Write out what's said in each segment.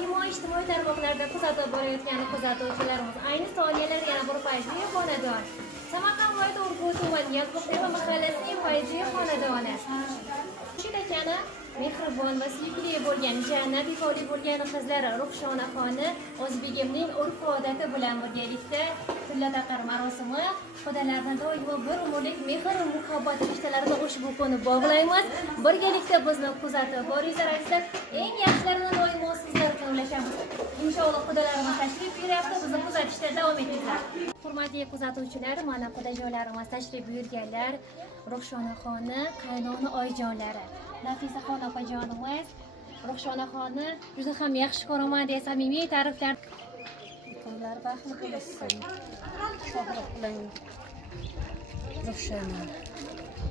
doimo ijtimoiy tarmoqlarda kuzatib borayotgan kuzatuvchilarimiz ayni soniyalar yana bir fayzli xonadon. Samarqand viloyati Urgut tumani Yalpoqtepa mahallasining fayzli xonadoni. Shunakana mehribon va suyukli bo'lgan, jannat ifoli bo'lgan qizlar Ruxshonaxoni O'zbegimning urf-odati bilan birgalikda tilla taqir marosimi xudolardan doimo bir umrlik mehr va muhabbat rishtalarini ushbu kuni bog'laymiz. Birgalikda bizni kuzatib boringlar azizlar. Eng yaxshilarini doimo sizlar bilan ulashamiz. Inshaalloh xudolarimiz tashrif buyuryapti, bizni kuzatishda davom etinglar. Hurmatli kuzatuvchilar, mana qudajoylarimiz tashrif buyurganlar. Ruxshonaxoni qaynona oyijonlari. Nafisaxon opajonimiz Ruxshonaxonni juda ham yaxshi ko'raman deya samimiy ta'riflar. Ular baxtli bo'lsin. Sog'liq bilan Ruxshona.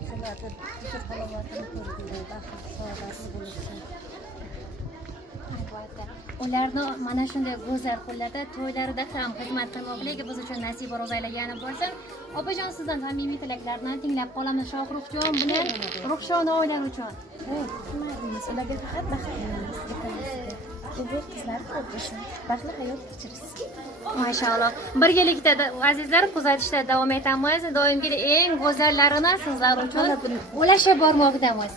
Sizlarga huzur halovatini ko'rganda baxtli saodatli bo'lsin. Albatta. Ularni mana shunday go'zal kunlarda to'ylarida ham xizmat qilmoqligi biz uchun nasib ro'z aylagani bo'lsin. Opajon, sizdan samimiy tilaklarni tinglab qolamiz Shohruxjon bilan Ruxshona oilalari uchun. Ularga faqat baxt tilaymiz. O'g'il qizlar ko'p bo'lsin. Baxtli hayot kechirsin. Mashalloh. Birgalikda azizlar kuzatishda davom etamiz. Doimgidek eng go'zallarini sizlar uchun ulashib bormoqdamiz.